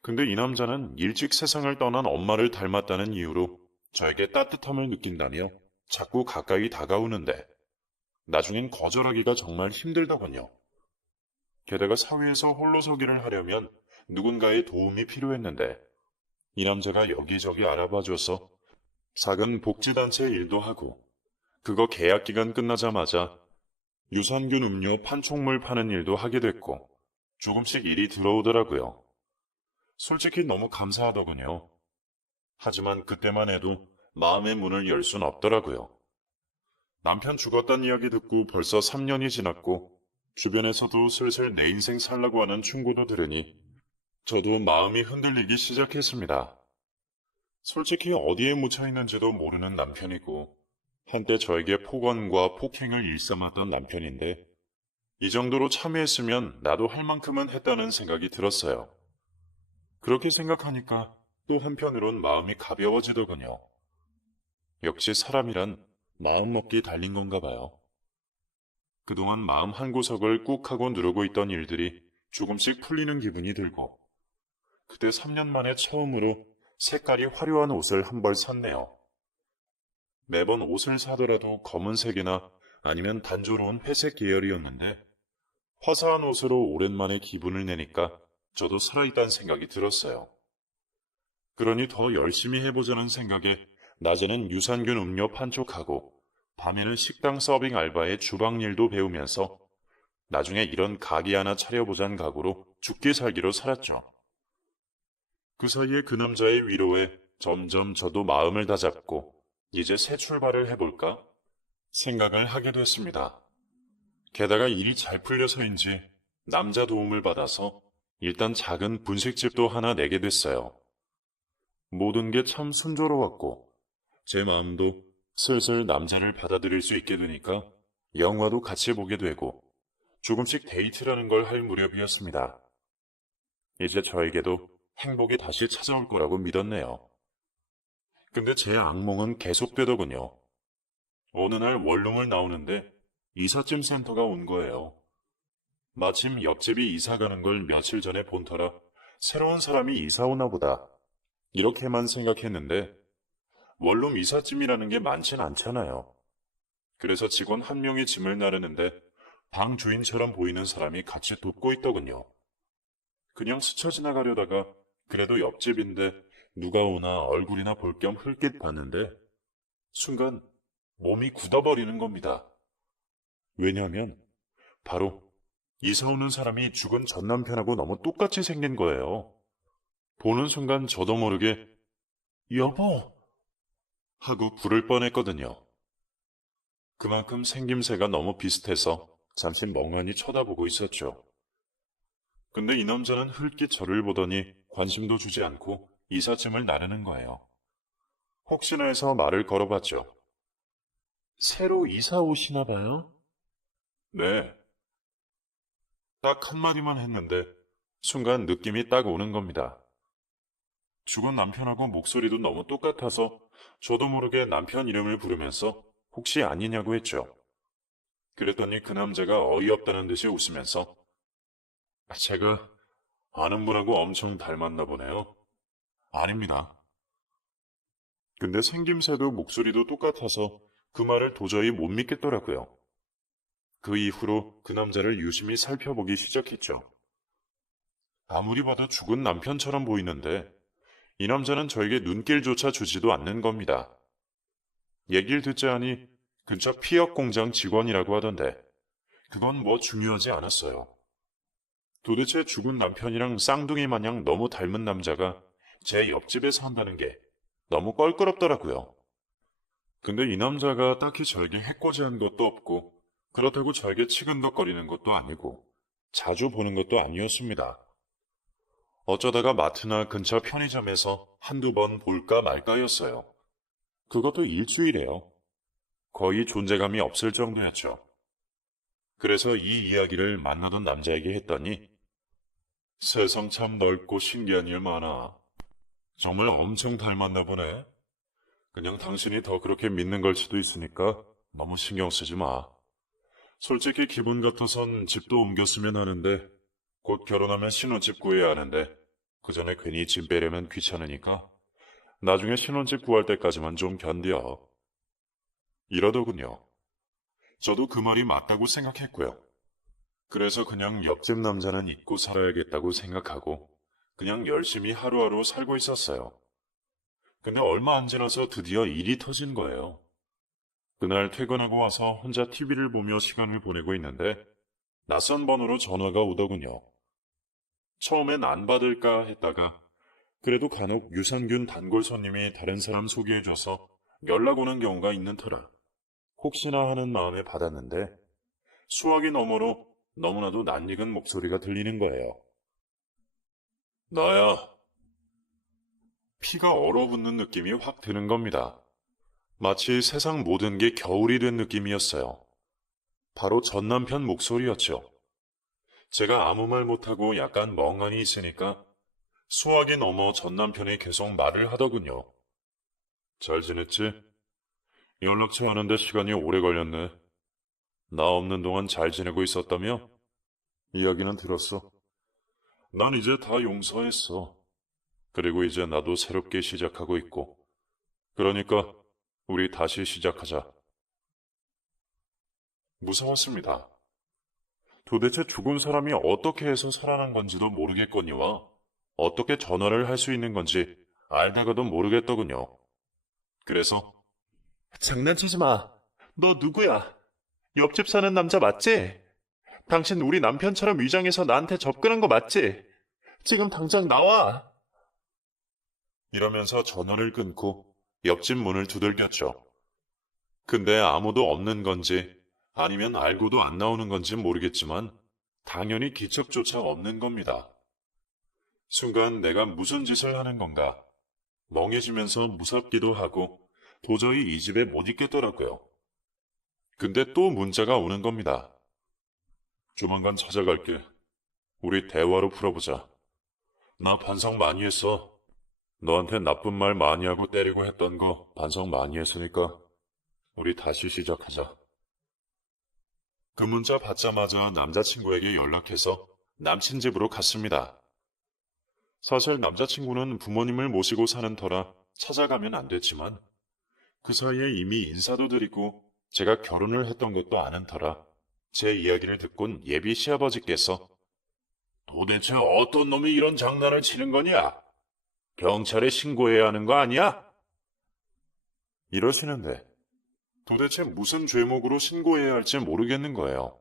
근데 이 남자는 일찍 세상을 떠난 엄마를 닮았다는 이유로 저에게 따뜻함을 느낀다며 자꾸 가까이 다가오는데 나중엔 거절하기가 정말 힘들더군요. 게다가 사회에서 홀로서기를 하려면 누군가의 도움이 필요했는데 이 남자가 여기저기 알아봐줘서 작은 복지단체 일도 하고 그거 계약 기간 끝나자마자 유산균 음료 판촉물 파는 일도 하게 됐고 조금씩 일이 들어오더라고요. 솔직히 너무 감사하더군요. 하지만 그때만 해도 마음의 문을 열 순 없더라고요. 남편 죽었단 이야기 듣고 벌써 3년이 지났고 주변에서도 슬슬 내 인생 살라고 하는 충고도 들으니 저도 마음이 흔들리기 시작했습니다. 솔직히 어디에 묻혀 있는지도 모르는 남편이고 한때 저에게 폭언과 폭행을 일삼았던 남편인데 이 정도로 참여했으면 나도 할 만큼은 했다는 생각이 들었어요. 그렇게 생각하니까 또 한편으론 마음이 가벼워지더군요. 역시 사람이란 마음먹기 달린 건가 봐요. 그동안 마음 한구석을 꾹 하고 누르고 있던 일들이 조금씩 풀리는 기분이 들고 그때 3년 만에 처음으로 색깔이 화려한 옷을 한 벌 샀네요. 매번 옷을 사더라도 검은색이나 아니면 단조로운 회색 계열이었는데 화사한 옷으로 오랜만에 기분을 내니까 저도 살아있다는 생각이 들었어요. 그러니 더 열심히 해보자는 생각에 낮에는 유산균 음료 판촉하고 밤에는 식당 서빙 알바의 주방 일도 배우면서 나중에 이런 가게 하나 차려보자는 각오로 죽기 살기로 살았죠. 그 사이에 그 남자의 위로에 점점 저도 마음을 다잡고 이제 새 출발을 해볼까 생각을 하게 됐습니다. 게다가 일이 잘 풀려서인지 남자 도움을 받아서 일단 작은 분식집도 하나 내게 됐어요. 모든 게 참 순조로웠고, 제 마음도 슬슬 남자를 받아들일 수 있게 되니까 영화도 같이 보게 되고, 조금씩 데이트라는 걸 할 무렵이었습니다. 이제 저에게도 행복이 다시 찾아올 거라고 믿었네요. 근데 제 악몽은 계속되더군요. 어느 날 원룸을 나오는데 이삿짐 센터가 온 거예요. 마침 옆집이 이사 가는 걸 며칠 전에 본 터라 새로운 사람이 이사 오나 보다. 이렇게만 생각했는데 원룸 이삿짐이라는 게 많진 않잖아요. 그래서 직원 한 명이 짐을 나르는데 방 주인처럼 보이는 사람이 같이 돕고 있더군요. 그냥 스쳐 지나가려다가 그래도 옆집인데 누가 오나 얼굴이나 볼 겸 흘낏 봤는데 순간 몸이 굳어버리는 겁니다. 왜냐하면 바로 이사 오는 사람이 죽은 전 남편하고 너무 똑같이 생긴 거예요. 보는 순간 저도 모르게 여보 하고 부를 뻔했거든요. 그만큼 생김새가 너무 비슷해서 잠시 멍하니 쳐다보고 있었죠. 근데 이 남자는 흘낏 저를 보더니 관심도 주지 않고 이삿짐을 나르는 거예요. 혹시나 해서 말을 걸어봤죠. 새로 이사 오시나 봐요? 네. 딱 한마디만 했는데 순간 느낌이 딱 오는 겁니다. 죽은 남편하고 목소리도 너무 똑같아서 저도 모르게 남편 이름을 부르면서 혹시 아니냐고 했죠. 그랬더니 그 남자가 어이없다는 듯이 웃으면서 제가 아는 분하고 엄청 닮았나 보네요. 아닙니다. 근데 생김새도 목소리도 똑같아서 그 말을 도저히 못 믿겠더라고요. 그 이후로 그 남자를 유심히 살펴보기 시작했죠. 아무리 봐도 죽은 남편처럼 보이는데 이 남자는 저에게 눈길조차 주지도 않는 겁니다. 얘기를 듣자 하니 근처 피혁 공장 직원이라고 하던데 그건 뭐 중요하지 않았어요. 도대체 죽은 남편이랑 쌍둥이 마냥 너무 닮은 남자가 제 옆집에 산다는 게 너무 껄끄럽더라고요. 근데 이 남자가 딱히 저에게 해코지한 것도 없고 그렇다고 저에게 치근덕거리는 것도 아니고 자주 보는 것도 아니었습니다. 어쩌다가 마트나 근처 편의점에서 한두 번 볼까 말까였어요. 그것도 일주일에요. 거의 존재감이 없을 정도였죠. 그래서 이 이야기를 만나던 남자에게 했더니 세상 참 넓고 신기한 일 많아. 정말 엄청 닮았나 보네. 그냥 당신이 더 그렇게 믿는 걸 수도 있으니까 너무 신경 쓰지 마. 솔직히 기분 같아선 집도 옮겼으면 하는데 곧 결혼하면 신혼집 구해야 하는데 그 전에 괜히 짐 빼려면 귀찮으니까 나중에 신혼집 구할 때까지만 좀 견뎌. 이러더군요. 저도 그 말이 맞다고 생각했고요. 그래서 그냥 옆집 남자는 잊고 살아야겠다고 생각하고 그냥 열심히 하루하루 살고 있었어요. 근데 얼마 안 지나서 드디어 일이 터진 거예요. 그날 퇴근하고 와서 혼자 TV를 보며 시간을 보내고 있는데 낯선 번호로 전화가 오더군요. 처음엔 안 받을까 했다가 그래도 간혹 유산균 단골 손님이 다른 사람 소개해줘서 연락 오는 경우가 있는 터라 혹시나 하는 마음에 받았는데 수화기 너머로 너무나도 낯익은 목소리가 들리는 거예요. 나야. 피가 얼어붙는 느낌이 확 드는 겁니다. 마치 세상 모든 게 겨울이 된 느낌이었어요. 바로 전 남편 목소리였죠. 제가 아무 말 못하고 약간 멍하니 있으니까 수화기 넘어 전 남편이 계속 말을 하더군요. 잘 지냈지? 연락처 하는데 시간이 오래 걸렸네. 나 없는 동안 잘 지내고 있었다며? 이야기는 들었어. 난 이제 다 용서했어. 그리고 이제 나도 새롭게 시작하고 있고. 그러니까 우리 다시 시작하자. 무서웠습니다. 도대체 죽은 사람이 어떻게 해서 살아난 건지도 모르겠거니와 어떻게 전화를 할 수 있는 건지 알다가도 모르겠더군요. 그래서 장난치지 마. 너 누구야? 옆집 사는 남자 맞지? 당신 우리 남편처럼 위장해서 나한테 접근한 거 맞지? 지금 당장 나와! 이러면서 전화를 끊고 옆집 문을 두들겼죠. 근데 아무도 없는 건지 아니면 알고도 안 나오는 건지 모르겠지만 당연히 기척조차 없는 겁니다. 순간 내가 무슨 짓을 하는 건가? 멍해지면서 무섭기도 하고 도저히 이 집에 못 있겠더라고요. 근데 또 문자가 오는 겁니다. 조만간 찾아갈게. 우리 대화로 풀어보자. 나 반성 많이 했어. 너한테 나쁜 말 많이 하고 때리고 했던 거 반성 많이 했으니까 우리 다시 시작하자. 그 문자 받자마자 남자친구에게 연락해서 남친 집으로 갔습니다. 사실 남자친구는 부모님을 모시고 사는 터라 찾아가면 안 됐지만 그 사이에 이미 인사도 드리고 제가 결혼을 했던 것도 아는 터라 제 이야기를 듣곤 예비 시아버지께서 도대체 어떤 놈이 이런 장난을 치는 거냐? 경찰에 신고해야 하는 거 아니야? 이러시는데 도대체 무슨 죄목으로 신고해야 할지 모르겠는 거예요.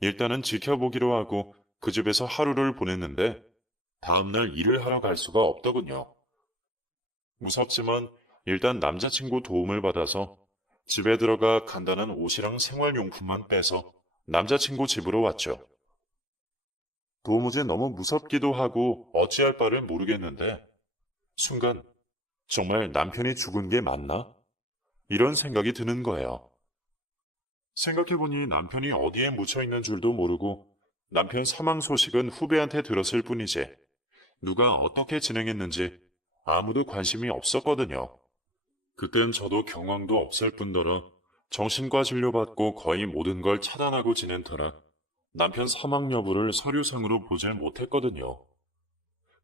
일단은 지켜보기로 하고 그 집에서 하루를 보냈는데 다음날 일을 하러 갈 수가 없더군요. 무섭지만 일단 남자친구 도움을 받아서 집에 들어가 간단한 옷이랑 생활용품만 빼서 남자친구 집으로 왔죠. 도무지 너무 무섭기도 하고 어찌할 바를 모르겠는데 순간 정말 남편이 죽은 게 맞나? 이런 생각이 드는 거예요. 생각해보니 남편이 어디에 묻혀있는 줄도 모르고 남편 사망 소식은 후배한테 들었을 뿐이지 누가 어떻게 진행했는지 아무도 관심이 없었거든요. 그땐 저도 경황도 없을 뿐더러 정신과 진료받고 거의 모든 걸 차단하고 지낸 터라 남편 사망 여부를 서류상으로 보질 못했거든요.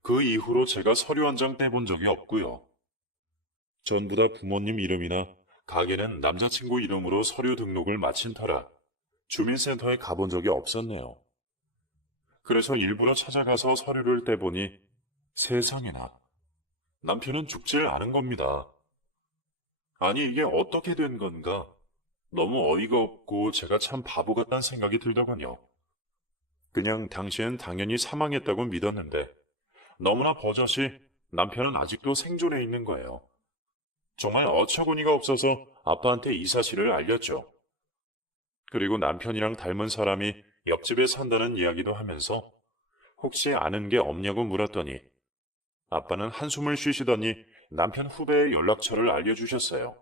그 이후로 제가 서류 한 장 떼본 적이 없고요. 전부 다 부모님 이름이나 가게는 남자친구 이름으로 서류 등록을 마친 터라 주민센터에 가본 적이 없었네요. 그래서 일부러 찾아가서 서류를 떼보니 세상에나 남편은 죽질 않은 겁니다. 아니 이게 어떻게 된 건가? 너무 어이가 없고 제가 참 바보 같다는 생각이 들더군요. 그냥 당시엔 당연히 사망했다고 믿었는데 너무나 버젓이 남편은 아직도 생존해 있는 거예요. 정말 어처구니가 없어서 아빠한테 이 사실을 알렸죠. 그리고 남편이랑 닮은 사람이 옆집에 산다는 이야기도 하면서 혹시 아는 게 없냐고 물었더니 아빠는 한숨을 쉬시더니 남편 후배의 연락처를 알려주셨어요.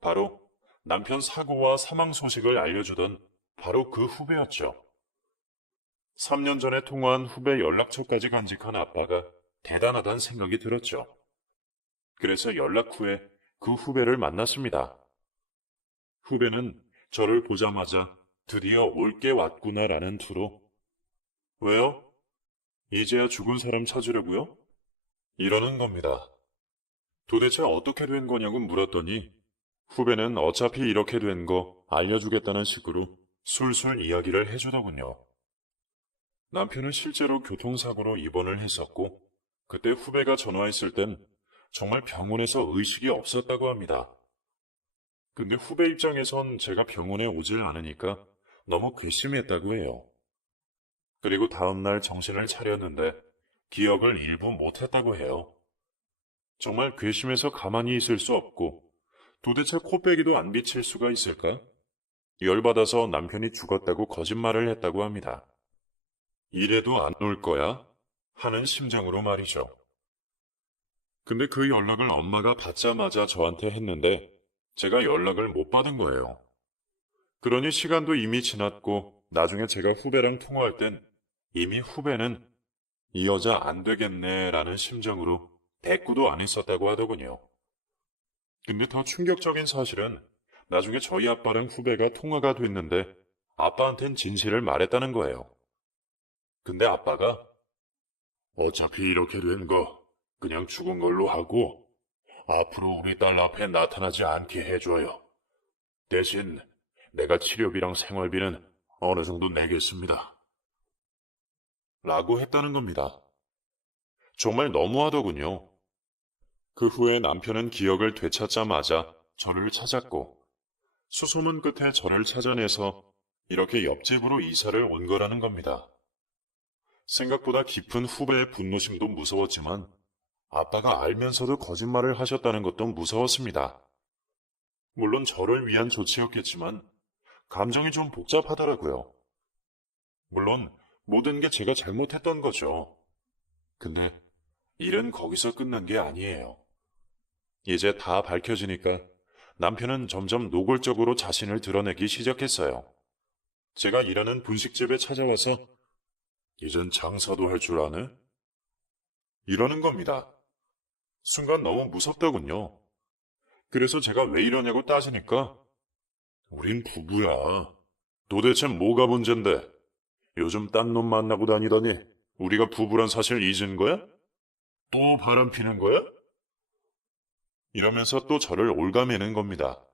바로 남편 사고와 사망 소식을 알려주던 바로 그 후배였죠. 3년 전에 통화한 후배 연락처까지 간직한 아빠가 대단하다는 생각이 들었죠. 그래서 연락 후에 그 후배를 만났습니다. 후배는 저를 보자마자 드디어 올 게 왔구나라는 투로 왜요? 이제야 죽은 사람 찾으려고요? 이러는 겁니다. 도대체 어떻게 된 거냐고 물었더니 후배는 어차피 이렇게 된 거 알려주겠다는 식으로 술술 이야기를 해주더군요. 남편은 실제로 교통사고로 입원을 했었고 그때 후배가 전화했을 땐 정말 병원에서 의식이 없었다고 합니다. 근데 후배 입장에선 제가 병원에 오질 않으니까 너무 괘씸했다고 해요. 그리고 다음날 정신을 차렸는데 기억을 일부 못했다고 해요. 정말 괘씸해서 가만히 있을 수 없고 도대체 코빼기도 안 비칠 수가 있을까? 열받아서 남편이 죽었다고 거짓말을 했다고 합니다. 이래도 안 올 거야? 하는 심정으로 말이죠. 근데 그 연락을 엄마가 받자마자 저한테 했는데 제가 연락을 못 받은 거예요. 그러니 시간도 이미 지났고 나중에 제가 후배랑 통화할 땐 이미 후배는 이 여자 안 되겠네 라는 심정으로 대꾸도 안 했었다고 하더군요. 근데 더 충격적인 사실은 나중에 저희 아빠랑 후배가 통화가 됐는데 아빠한텐 진실을 말했다는 거예요. 근데 아빠가 어차피 이렇게 된 거 그냥 죽은 걸로 하고 앞으로 우리 딸 앞에 나타나지 않게 해줘요. 대신 내가 치료비랑 생활비는 어느 정도 내겠습니다. 라고 했다는 겁니다. 정말 너무하더군요. 그 후에 남편은 기억을 되찾자마자 저를 찾았고 수소문 끝에 저를 찾아내서 이렇게 옆집으로 이사를 온 거라는 겁니다. 생각보다 깊은 후배의 분노심도 무서웠지만 아빠가 알면서도 거짓말을 하셨다는 것도 무서웠습니다. 물론 저를 위한 조치였겠지만 감정이 좀 복잡하더라고요. 물론 모든 게 제가 잘못했던 거죠. 근데 일은 거기서 끝난 게 아니에요. 이제 다 밝혀지니까 남편은 점점 노골적으로 자신을 드러내기 시작했어요. 제가 일하는 분식집에 찾아와서 이젠 장사도 할 줄 아네? 이러는 겁니다. 순간 너무 무섭더군요. 그래서 제가 왜 이러냐고 따지니까 우린 부부야. 도대체 뭐가 문젠데? 요즘 딴 놈 만나고 다니더니 우리가 부부란 사실 잊은 거야? 또 바람 피는 거야? 이러면서 또 저를 올가매는 겁니다.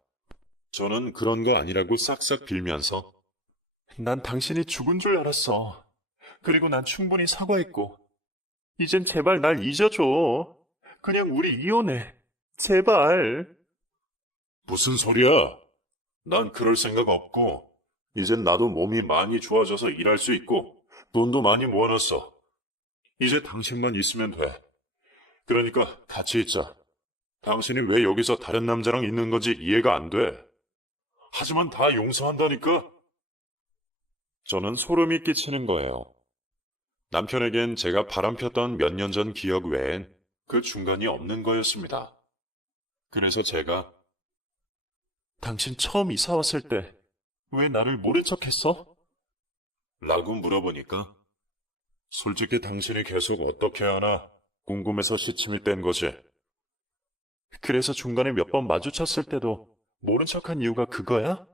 저는 그런 거 아니라고 싹싹 빌면서 난 당신이 죽은 줄 알았어. 그리고 난 충분히 사과했고 이젠 제발 날 잊어줘. 그냥 우리 이혼해. 제발. 무슨 소리야? 난 그럴 생각 없고 이젠 나도 몸이 많이 좋아져서 일할 수 있고 돈도 많이 모아놨어. 이제 당신만 있으면 돼. 그러니까 같이 있자. 당신이 왜 여기서 다른 남자랑 있는 건지 이해가 안 돼. 하지만 다 용서한다니까? 저는 소름이 끼치는 거예요. 남편에겐 제가 바람폈던 몇 년 전 기억 외엔 그 중간이 없는 거였습니다. 그래서 제가 당신 처음 이사 왔을 때 왜 나를 모른 척했어? 라고 물어보니까 솔직히 당신이 계속 어떻게 하나 궁금해서 시침이 뗀 거지. 그래서 중간에 몇 번 마주쳤을 때도 모른 척한 이유가 그거야?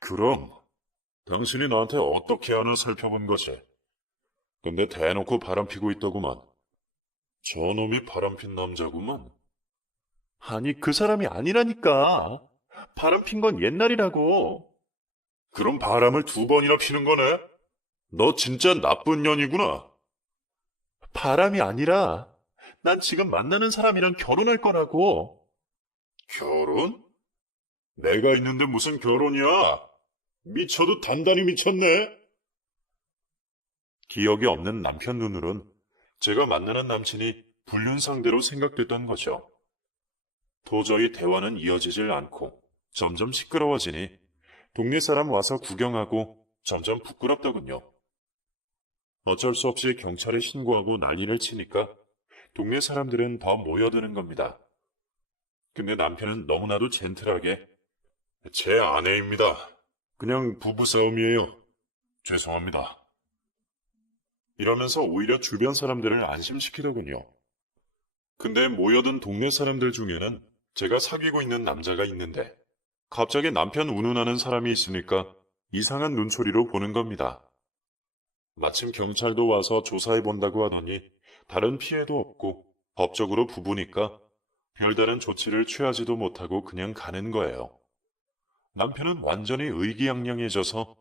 그럼 당신이 나한테 어떻게 하나 살펴본 거지. 근데 대놓고 바람피고 있더구만. 저놈이 바람핀 남자구만. 아니 그 사람이 아니라니까. 바람핀 건 옛날이라고. 그럼 바람을 2번이나 피는 거네? 너 진짜 나쁜 년이구나. 바람이 아니라 난 지금 만나는 사람이랑 결혼할 거라고. 결혼? 내가 있는데 무슨 결혼이야? 미쳐도 단단히 미쳤네. 기억이 없는 남편 눈으론 제가 만나는 남친이 불륜 상대로 생각됐던 거죠. 도저히 대화는 이어지질 않고 점점 시끄러워지니 동네 사람 와서 구경하고 점점 부끄럽더군요. 어쩔 수 없이 경찰에 신고하고 난리를 치니까 동네 사람들은 더 모여드는 겁니다. 근데 남편은 너무나도 젠틀하게 제 아내입니다. 그냥 부부싸움이에요. 죄송합니다. 이러면서 오히려 주변 사람들을 안심시키더군요. 근데 모여든 동네 사람들 중에는 제가 사귀고 있는 남자가 있는데 갑자기 남편 운운하는 사람이 있으니까 이상한 눈초리로 보는 겁니다. 마침 경찰도 와서 조사해본다고 하더니 다른 피해도 없고 법적으로 부부니까 별다른 조치를 취하지도 못하고 그냥 가는 거예요. 남편은 완전히 의기양양해져서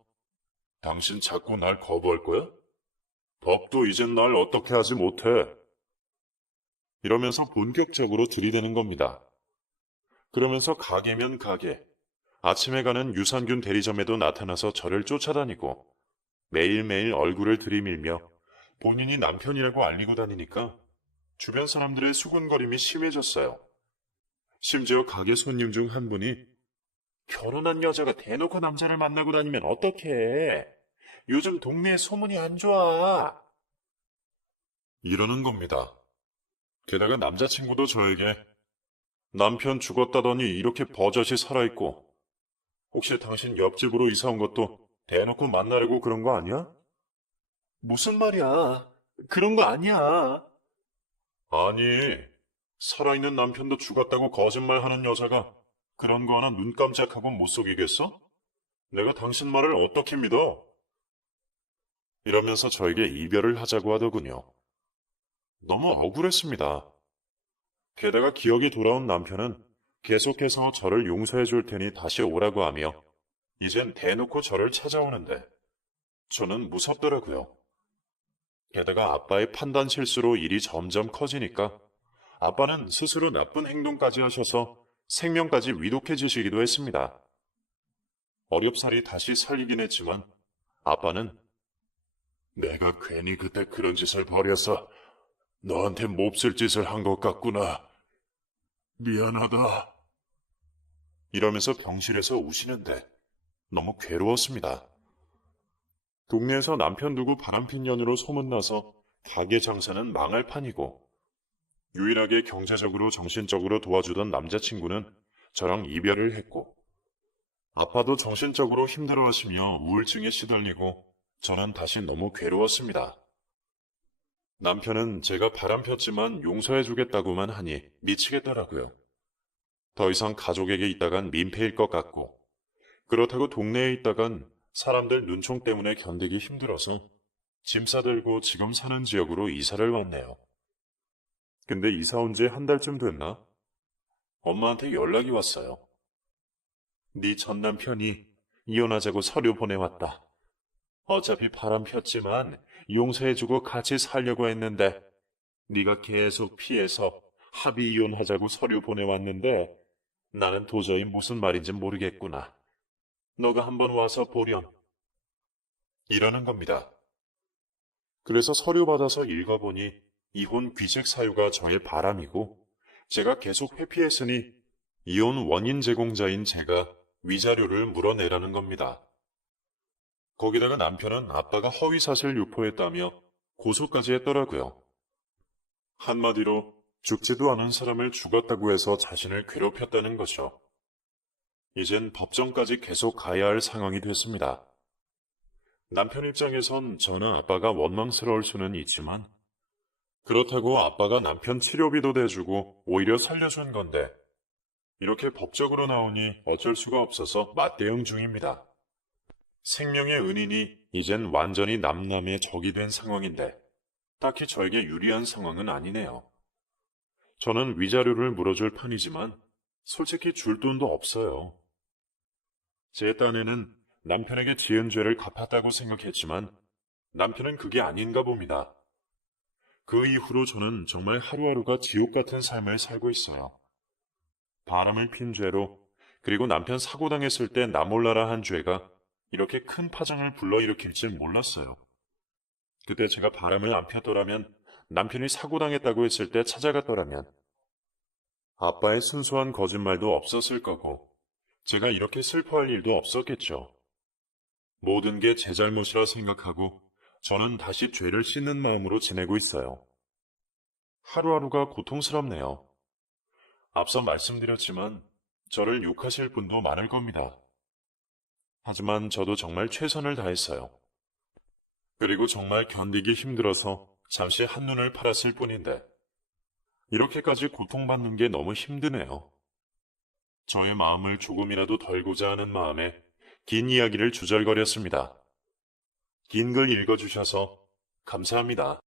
당신 자꾸 날 거부할 거야? 법도 이젠 날 어떻게 하지 못해. 이러면서 본격적으로 들이대는 겁니다. 그러면서 가게면 가게, 아침에 가는 유산균 대리점에도 나타나서 저를 쫓아다니고 매일매일 얼굴을 들이밀며 본인이 남편이라고 알리고 다니니까 주변 사람들의 수군거림이 심해졌어요. 심지어 가게 손님 중 한 분이 결혼한 여자가 대놓고 남자를 만나고 다니면 어떡해. 요즘 동네에 소문이 안 좋아. 이러는 겁니다. 게다가 남자친구도 저에게 남편 죽었다더니 이렇게 버젓이 살아있고 혹시 당신 옆집으로 이사 온 것도 대놓고 만나려고 그런 거 아니야? 무슨 말이야. 그런 거 아니야. 아니, 살아있는 남편도 죽었다고 거짓말하는 여자가 그런 거 하나 눈 깜짝하고 못 속이겠어? 내가 당신 말을 어떻게 믿어? 이러면서 저에게 이별을 하자고 하더군요. 너무 억울했습니다. 게다가 기억이 돌아온 남편은 계속해서 저를 용서해 줄 테니 다시 오라고 하며 이젠 대놓고 저를 찾아오는데 저는 무섭더라고요. 게다가 아빠의 판단 실수로 일이 점점 커지니까 아빠는 스스로 나쁜 행동까지 하셔서 생명까지 위독해지시기도 했습니다. 어렵사리 다시 살리긴 했지만 아빠는 내가 괜히 그때 그런 짓을 벌여서 너한테 몹쓸 짓을 한 것 같구나. 미안하다. 이러면서 병실에서 우시는데 너무 괴로웠습니다. 동네에서 남편 두고 바람핀 년으로 소문나서 가게 장사는 망할 판이고 유일하게 경제적으로 정신적으로 도와주던 남자친구는 저랑 이별을 했고, 아빠도 정신적으로 힘들어하시며 우울증에 시달리고 저는 다시 너무 괴로웠습니다. 남편은 제가 바람폈지만 용서해주겠다고만 하니 미치겠더라고요. 더 이상 가족에게 있다간 민폐일 것 같고, 그렇다고 동네에 있다간 사람들 눈총 때문에 견디기 힘들어서 짐 싸들고 지금 사는 지역으로 이사를 왔네요. 근데 이사 온 지 한 달쯤 됐나? 엄마한테 연락이 왔어요. 네 전 남편이 이혼하자고 서류 보내왔다. 어차피 바람 폈지만 용서해주고 같이 살려고 했는데 네가 계속 피해서 합의 이혼하자고 서류 보내왔는데 나는 도저히 무슨 말인지 모르겠구나. 너가 한번 와서 보렴. 이러는 겁니다. 그래서 서류 받아서 읽어보니 이혼 귀책 사유가 저의 바람이고 제가 계속 회피했으니 이혼 원인 제공자인 제가 위자료를 물어내라는 겁니다. 거기다가 남편은 아빠가 허위사실 유포했다며 고소까지 했더라고요. 한마디로 죽지도 않은 사람을 죽었다고 해서 자신을 괴롭혔다는 거죠. 이젠 법정까지 계속 가야 할 상황이 됐습니다. 남편 입장에선 저나 아빠가 원망스러울 수는 있지만 그렇다고 아빠가 남편 치료비도 대주고 오히려 살려준 건데 이렇게 법적으로 나오니 어쩔 수가 없어서 맞대응 중입니다. 생명의 은인이 이젠 완전히 남남의 적이 된 상황인데 딱히 저에게 유리한 상황은 아니네요. 저는 위자료를 물어줄 판이지만 솔직히 줄 돈도 없어요. 제 딴에는 남편에게 지은 죄를 갚았다고 생각했지만 남편은 그게 아닌가 봅니다. 그 이후로 저는 정말 하루하루가 지옥 같은 삶을 살고 있어요. 바람을 핀 죄로 그리고 남편 사고당했을 때 나 몰라라 한 죄가 이렇게 큰 파장을 불러일으킬 줄 몰랐어요. 그때 제가 바람을 안 폈더라면 남편이 사고당했다고 했을 때 찾아갔더라면 아빠의 순수한 거짓말도 없었을 거고 제가 이렇게 슬퍼할 일도 없었겠죠. 모든 게 제 잘못이라 생각하고 저는 다시 죄를 씻는 마음으로 지내고 있어요. 하루하루가 고통스럽네요. 앞서 말씀드렸지만 저를 욕하실 분도 많을 겁니다. 하지만 저도 정말 최선을 다했어요. 그리고 정말 견디기 힘들어서 잠시 한눈을 팔았을 뿐인데 이렇게까지 고통받는 게 너무 힘드네요. 저의 마음을 조금이라도 덜고자 하는 마음에 긴 이야기를 주절거렸습니다. 긴 글 읽어주셔서 감사합니다.